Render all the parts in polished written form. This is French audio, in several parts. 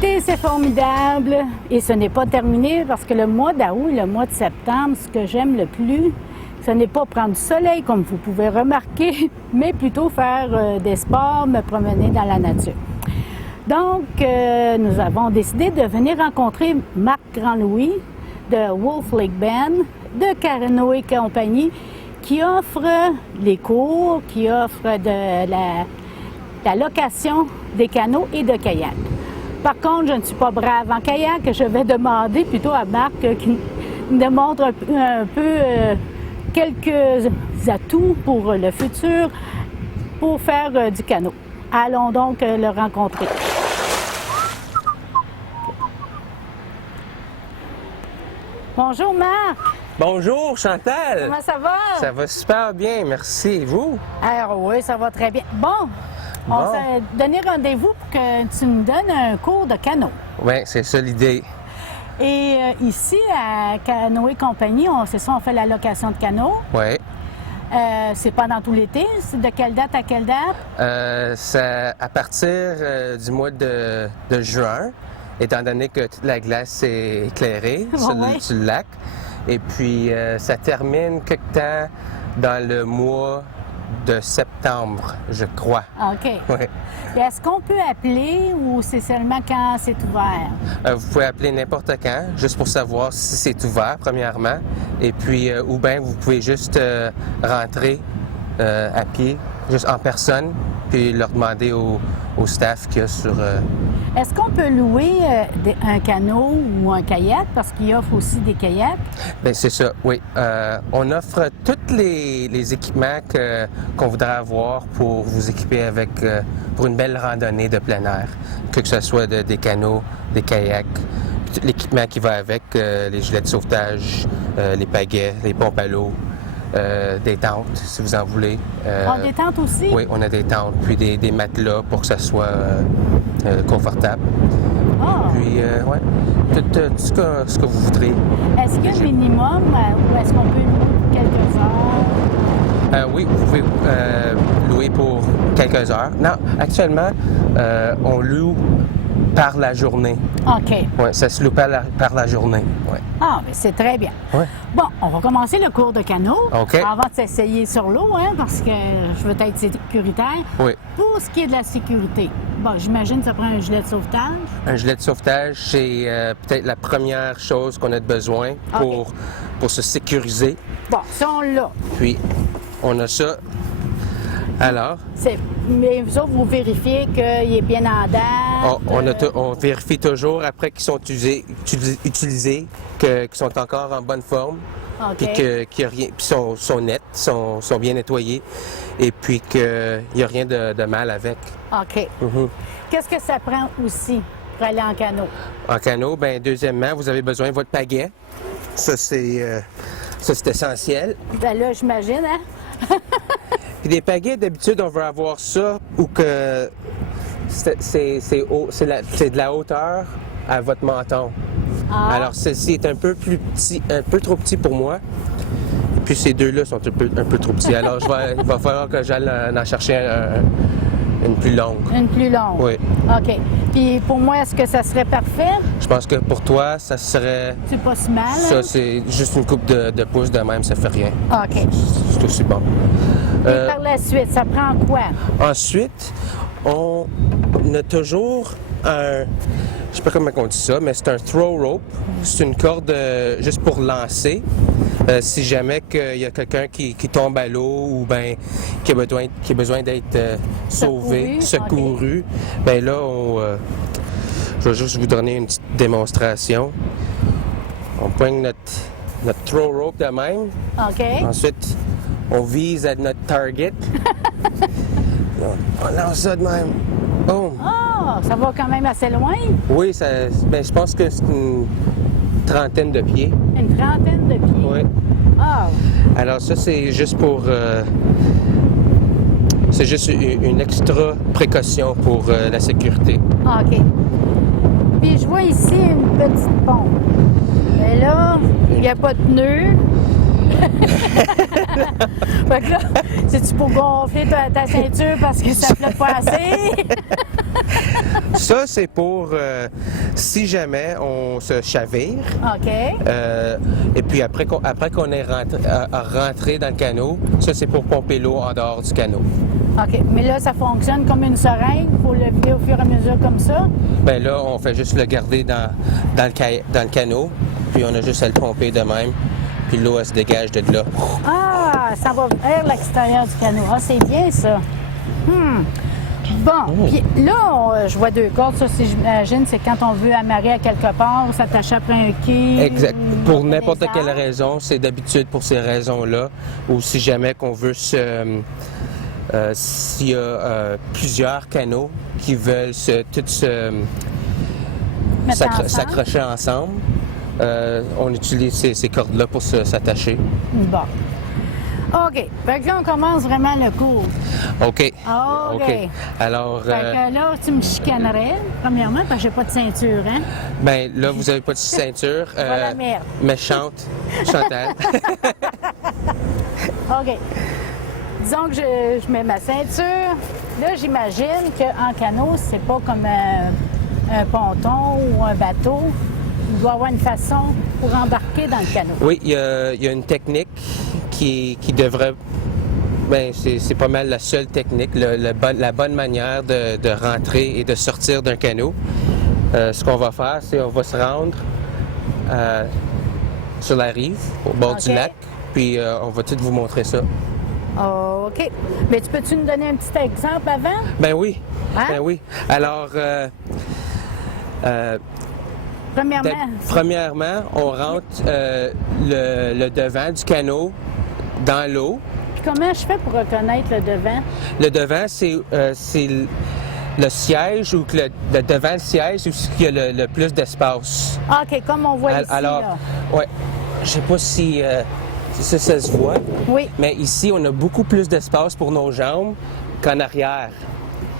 L'été, c'est formidable et ce n'est pas terminé parce que le mois d'août et le mois de septembre, ce que j'aime le plus, ce n'est pas prendre du soleil comme vous pouvez remarquer, mais plutôt faire des sports, me promener dans la nature. Donc, nous avons décidé de venir rencontrer Marc Grandlouis de Wolf Lake Bend, de Canoë Compagnie, qui offre les cours, qui offre de la location des canots et de kayak. Par contre, je ne suis pas brave en kayak, je vais demander plutôt à Marc qui nous montre un peu quelques atouts pour le futur pour faire du canot. Allons donc le rencontrer. Bonjour Marc! Bonjour Chantal! Comment ça va? Ça va super bien, merci. Et vous? Alors oui, ça va très bien. Bon, on s'est donné rendez-vous pour que tu nous donnes un cours de canot. Oui, c'est ça l'idée. Et ici, à Canoë Compagnie, on fait la location de canot. Oui. C'est pendant tout l'été? C'est de quelle date à quelle date? C'est à partir du mois de juin, étant donné que toute la glace est éclairée sur le lac. Et puis, ça termine quelque temps dans le mois de septembre, je crois. OK. Ouais. Est-ce qu'on peut appeler ou c'est seulement quand c'est ouvert? Vous pouvez appeler n'importe quand, juste pour savoir si c'est ouvert, premièrement. Et puis, ou bien vous pouvez juste rentrer à pied, juste en personne, puis leur demander au staff qu'il y a sur... Est-ce qu'on peut louer un canot ou un kayak? Parce qu'il offre aussi des kayaks. Bien, c'est ça, oui. On offre tous les équipements qu'on voudrait avoir pour vous équiper avec pour une belle randonnée de plein air. Que ce soit des canots, des kayaks, tout l'équipement qui va avec, les gilets de sauvetage, les pagaies, les pompes à l'eau. Des tentes, si vous en voulez. Des tentes aussi? Oui, on a des tentes, puis des matelas pour que ça soit confortable. Puis, oui, tout ce que vous voudrez. Est-ce qu'il y a un minimum ou est-ce qu'on peut louer quelques heures? Oui, vous pouvez louer pour quelques heures. Non, actuellement, on loue par la journée. OK. Oui, ça se loue par la journée. Ouais. Ah, mais c'est très bien. Ouais. Bon, on va commencer le cours de canot. OK. Avant de s'essayer sur l'eau, hein, parce que je veux être sécuritaire. Oui. Pour ce qui est de la sécurité, bon, j'imagine que ça prend un gilet de sauvetage. Un gilet de sauvetage, c'est peut-être la première chose qu'on a besoin pour se sécuriser. Bon, ça, on l'a. Puis, on a ça. Alors? Mais vous autres, vous vérifiez qu'il est bien en date? On vérifie toujours après qu'ils sont utilisés, qu'ils sont encore en bonne forme, puis qu'ils sont nets, sont bien nettoyés, et puis qu'il n'y a rien de mal avec. OK. Qu'est-ce que ça prend aussi pour aller en canot? En canot, bien, deuxièmement, vous avez besoin de votre pagaie. Ça, c'est essentiel. Ben là, j'imagine, hein? Puis des pagaies, d'habitude, on veut avoir ça ou que c'est de la hauteur à votre menton. Alors, celle-ci est un peu plus petit, un peu trop petit pour moi. Puis ces deux-là sont un peu trop petits. Alors, il va falloir que j'aille en chercher une plus longue. Une plus longue? Oui. OK. Puis pour moi, est-ce que ça serait parfait? Je pense que pour toi, ça serait... C'est pas si mal, hein? Ça, c'est juste une coupe de pouces de même, ça fait rien. OK. C'est aussi bon. Et par la suite, ça prend quoi? Ensuite, on a toujours un... Je sais pas comment on dit ça, mais c'est un throw rope. C'est une corde juste pour lancer. Si jamais il y a quelqu'un qui tombe à l'eau ou ben qui a besoin d'être sauvé, secouru, ben là, je vais juste vous donner une petite démonstration. On poigne notre throw rope de même. OK. Ensuite, on vise à notre target. On lance ça de même. Boum! Ah, ça va quand même assez loin? Oui, je pense que c'est une trentaine de pieds. Une trentaine de pieds? Oui. Ah! Alors ça, c'est juste pour... c'est juste une extra précaution pour la sécurité. OK. Puis je vois ici une petite pompe. Mais là, il n'y a pas de pneus. Fait que là, c'est-tu pour gonfler ta ceinture parce que ça flotte pas assez? Ça, c'est pour si jamais on se chavire. OK. Et puis après qu'on est rentré dans le canot, ça, c'est pour pomper l'eau en dehors du canot. OK. Mais là, ça fonctionne comme une seringue pour le vider au fur et à mesure comme ça? Bien là, on fait juste le garder dans le canot, puis on a juste à le pomper de même, puis l'eau, elle se dégage de là. Ah, ça va vers l'extérieur du canot. Ah, c'est bien ça. Bon, puis là, je vois 2 cordes. Ça, j'imagine, c'est quand on veut amarrer à quelque part, s'attacher après un quai. Exact. Pour n'importe quelle raison, c'est d'habitude pour ces raisons-là, ou si jamais qu'on veut s'il y a plusieurs canaux qui veulent s'accrocher ensemble, on utilise ces cordes-là pour s'attacher. Bon. OK. Fait que là, on commence vraiment le cours. OK. OK. Alors... Fait que là, tu me chicanerais, premièrement, parce que j'ai pas de ceinture, hein? Bien, là, vous n'avez pas de ceinture. La merde. Méchante, Chantal. OK. Disons que je mets ma ceinture. Là, j'imagine qu'en canot, c'est pas comme un ponton ou un bateau. Il doit y avoir une façon pour embarquer dans le canot. Oui, il y a une technique qui devrait... Bien, c'est pas mal la seule technique, la bonne manière de rentrer et de sortir d'un canot. Ce qu'on va faire, c'est on va se rendre sur la rive, au bord du lac, puis on va tout vous montrer ça. OK. Mais peux-tu nous donner un petit exemple avant? Ben oui. Hein? Ben oui. Alors, premièrement, on rentre le devant du canot dans l'eau. Puis comment je fais pour reconnaître le devant? Le devant, c'est le siège ou le devant le siège où il y a le plus d'espace. OK, comme on voit ici. Alors, là. ouais, je sais pas si ça se voit. Oui. Mais ici, on a beaucoup plus d'espace pour nos jambes qu'en arrière.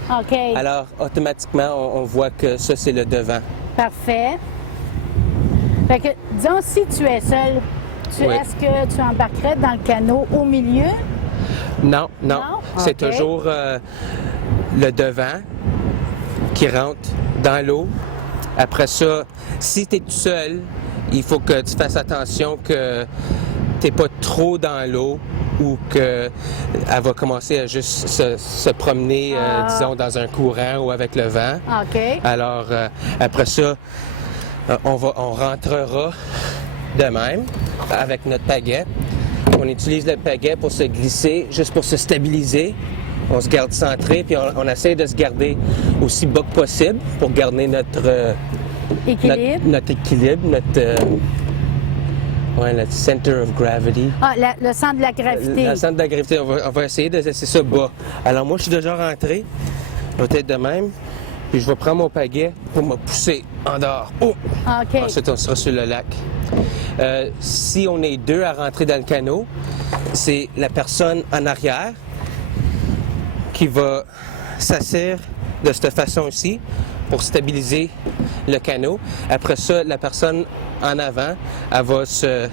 OK. Alors, automatiquement, on voit que ça, c'est le devant. Parfait. Fait que, disons, si tu es seul, Oui. est-ce que tu embarquerais dans le canot au milieu? Non. C'est OK. toujours le devant qui rentre dans l'eau. Après ça, si tu es tout seul, il faut que tu fasses attention que tu n'es pas trop dans l'eau ou qu'elle va commencer à juste se promener, disons, dans un courant ou avec le vent. OK. Alors, après ça, on rentrera de même avec notre pagaie. On utilise le pagaie pour se glisser, juste pour se stabiliser. On se garde centré, puis on essaie de se garder aussi bas que possible pour garder notre Équilibre. notre équilibre, notre center of gravity. Ah, le centre de la gravité. Le centre de la gravité, on va essayer de laisser ça bas. Alors moi, je suis déjà rentré, peut-être de même, puis je vais prendre mon pagaie pour me pousser en dehors. Oh! OK. Ensuite, on sera sur le lac. Si on est 2 à rentrer dans le canot, c'est la personne en arrière qui va s'asseoir de cette façon-ci pour stabiliser le canot. Après ça, la personne en avant, elle va se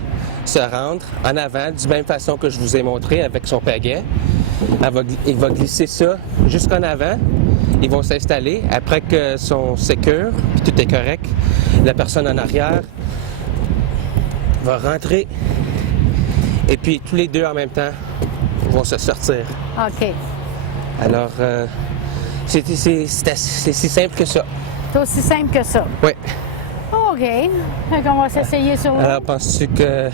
rendre en avant, de la même façon que je vous ai montré avec son pagaie. Il va glisser ça jusqu'en avant. Ils vont s'installer. Après que sont sécures, puis tout est correct, la personne en arrière va rentrer. Et puis, tous les deux en même temps vont se sortir. OK. Alors, c'est si simple que ça. C'est aussi simple que ça. Oui. OK. Fait qu'on va s'essayer sur l'eau. Alors, penses-tu que...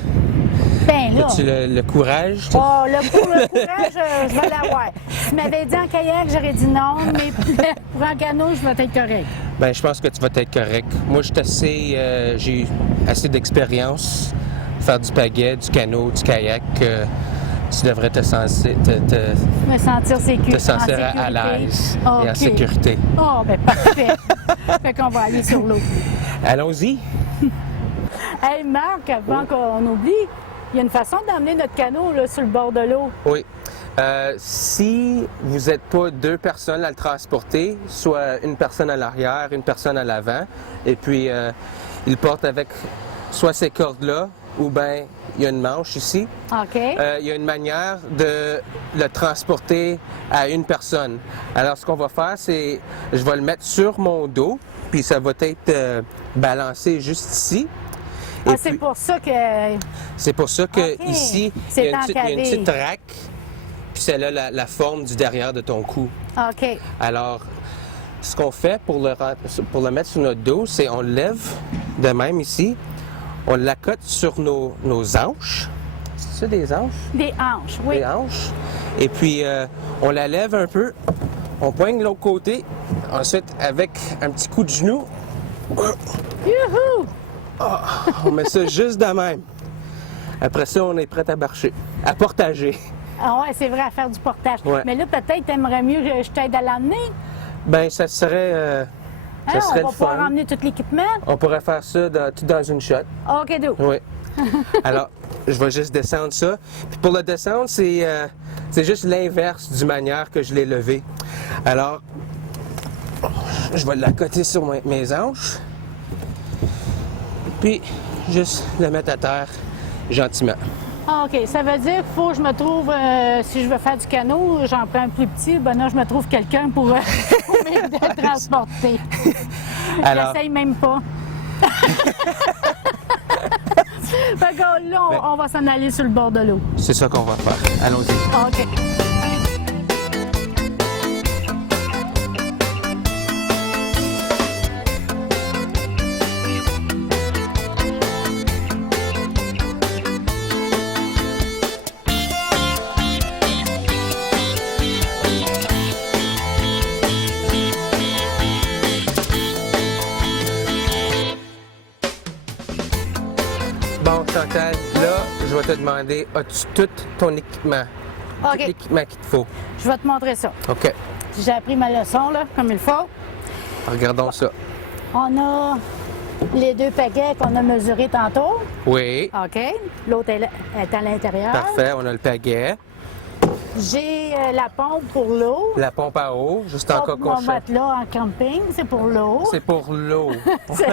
Ben là. As-tu le courage? Oh, le courage, je vais l'avoir. Si tu m'avais dit en kayak, j'aurais dit non, mais pour en canot, je vais être correct. Bien, je pense que tu vas être correct. Moi, j'ai eu assez d'expérience faire du pagaie, du canot, du kayak. Tu devrais te sentir Me sentir à l'aise et en sécurité. Oh, ben parfait. Fait qu'on va aller sur l'eau. Allons-y. Hey, Marc, avant qu'on oublie, il y a une façon d'emmener notre canot là, sur le bord de l'eau. Oui. Si vous n'êtes pas 2 personnes à le transporter, soit une personne à l'arrière, une personne à l'avant, et puis il porte avec soit ces cordes-là ou bien il y a une manche ici. OK. Il y a une manière de le transporter à une personne. Alors, ce qu'on va faire, c'est je vais le mettre sur mon dos, puis ça va être balancé juste ici. Et C'est puis, pour ça que... c'est pour ça que OK. ici, C'est il y a une encavé. petite raque, puis c'est là la forme du derrière de ton cou. OK. Alors, ce qu'on fait pour le mettre sur notre dos, c'est on le lève de même ici, on l'accote sur nos hanches. C'est ça des hanches? Des hanches, oui. Des hanches. Et puis, on la lève un peu, on poigne l'autre côté, ensuite avec un petit coup de genou, Youhou! on met ça juste de même. Après ça, on est prêt à marcher, à portager. Ah ouais, c'est vrai, à faire du portage. Ouais. Mais là, peut-être, t'aimerais mieux que je t'aide à l'emmener. Ben, ça serait Hein, le on va pouvoir fun. emmener tout l'équipement. On pourrait faire ça tout dans une shot. OK, do. Oui. Alors, je vais juste descendre ça. Puis pour le descendre, c'est juste l'inverse du manière que je l'ai levé. Alors, je vais l'accoter sur mes hanches. Puis, juste le mettre à terre gentiment. Ah, OK, ça veut dire qu'il faut que je me trouve, si je veux faire du canot, j'en prends un plus petit, ben là, je me trouve quelqu'un pour m'aider à transporter. Alors, J'essaye même pas. Fait que là, on va s'en aller sur le bord de l'eau. c'est ça qu'on va faire. Allons-y. OK. Bon, Chantal, là, je vais te demander, as-tu tout ton équipement? Tout OK. l'équipement qu'il te faut. Je vais te montrer ça. OK. J'ai appris ma leçon, là, comme il faut. Regardons ça. On a les 2 pagaies qu'on a mesurés tantôt. Oui. OK. L'autre est à l'intérieur. Parfait. On a le pagaie. J'ai la pompe pour l'eau. La pompe à eau, juste Ça, encore pour mon qu'on cherche. matelas en camping, c'est pour l'eau. C'est pour l'eau.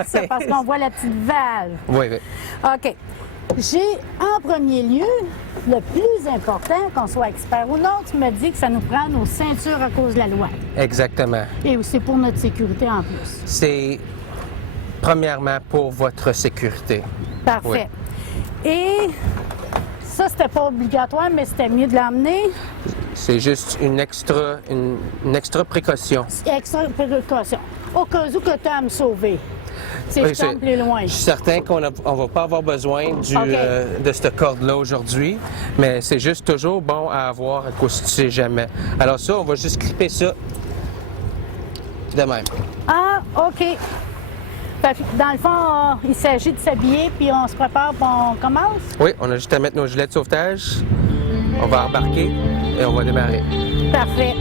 C'est parce qu'on voit la petite valve. Oui, oui. OK. J'ai, en premier lieu, le plus important, qu'on soit expert ou non, tu me dis que ça nous prend nos ceintures à cause de la loi. Exactement. Et c'est pour notre sécurité en plus. C'est premièrement pour votre sécurité. Parfait. Et ça, c'était pas obligatoire, mais c'était mieux de l'emmener. C'est juste une extra précaution. Extra précaution. Au cas où que tu as à me sauver. Si Oui, je tombe plus loin. Je suis certain qu'on ne va pas avoir besoin OK. de cette corde-là aujourd'hui, mais c'est juste toujours bon à avoir à cause que tu sais jamais. Alors ça, on va juste clipper ça de même. Ah, OK. Fait que, dans le fond, il s'agit de s'habiller, puis on se prépare, puis on commence. Oui, on a juste à mettre nos gilets de sauvetage. On va embarquer et on va démarrer. Parfait.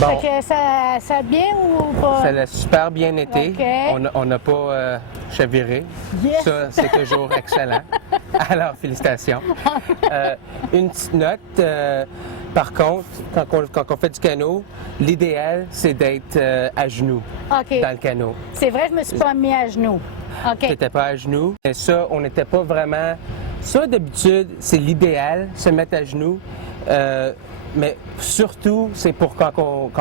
Bon, Fait que ça a bien ou pas? ça l'a super bien été. OK. On n'a pas chaviré. Yes! Ça, c'est toujours excellent. Alors, félicitations. Une petite note, par contre, quand on fait du canot, l'idéal, c'est d'être à genoux OK. dans le canot. C'est vrai, je me suis pas mis à genoux. OK. Tu n'étais pas à genoux. Et ça, on n'était pas vraiment... Ça, d'habitude, c'est l'idéal, se mettre à genoux. Mais surtout, c'est pour quand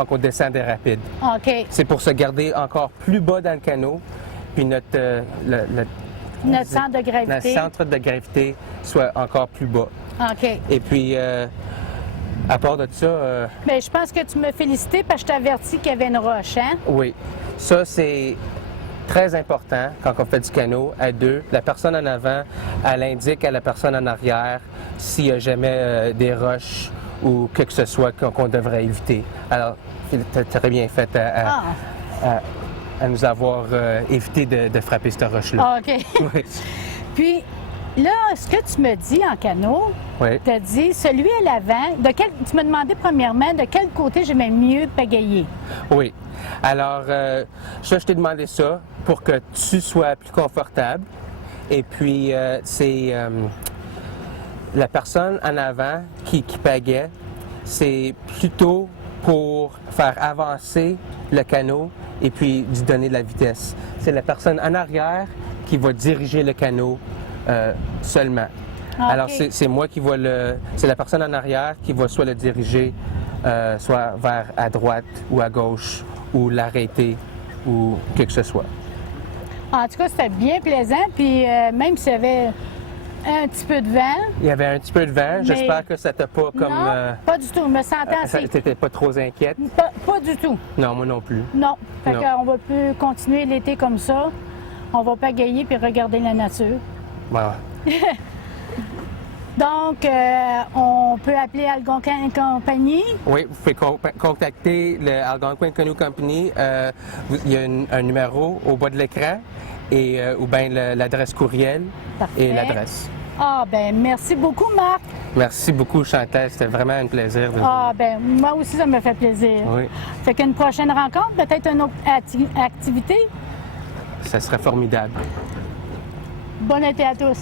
on descend des rapides. OK. C'est pour se garder encore plus bas dans le canot, puis notre Centre de gravité. notre centre de gravité soit encore plus bas. OK. Et puis, à part de ça, Bien, je pense que tu m'as félicité parce que je t'avertis qu'il y avait une roche, hein? oui, ça c'est très important quand on fait du canot à deux. La personne en avant, elle indique à la personne en arrière s'il y a jamais des roches ou quoi que ce soit qu'on devrait éviter. Alors, tu as très bien fait à nous avoir évité de frapper cette roche-là. Ah, OK. Oui. Puis, là, ce que tu me dis en canot, Oui. tu as dit, celui à l'avant, tu m'as demandé premièrement de quel côté j'aimais mieux pagayer. Oui. Alors, ça, je t'ai demandé ça pour que tu sois plus confortable. Et puis, c'est la personne en avant qui pagaie, c'est plutôt pour faire avancer le canot et puis lui donner de la vitesse. C'est la personne en arrière qui va diriger le canot seulement. OK. Alors, c'est moi qui c'est la personne en arrière qui va soit le diriger, soit vers à droite ou à gauche, ou l'arrêter, ou que ce soit. En tout cas, c'était bien plaisant. Puis, même s'il y avait un petit peu de vent. Il y avait un petit peu de vent. Mais- J'espère que ça t'a pas comme... Non, pas du tout. Je me sentais assez. T'étais pas trop inquiète? Pas du tout. Non, moi non plus. Non. Fait Non. qu'on va plus continuer l'été comme ça. On va pagayer puis regarder la nature. Voilà. Donc, on peut appeler Algonquin Compagnie. Oui, vous pouvez contacter le Algonquin Canoe Company. Il y a un numéro au bas de l'écran et ou bien l'adresse courriel Parfait. et l'adresse. Ah, ben merci beaucoup, Marc. Merci beaucoup, Chantal. C'était vraiment un plaisir de Ah, ben moi aussi, ça me fait plaisir. Oui, Fait qu'une prochaine rencontre, peut-être une autre activité. ça serait formidable. Bon été à tous.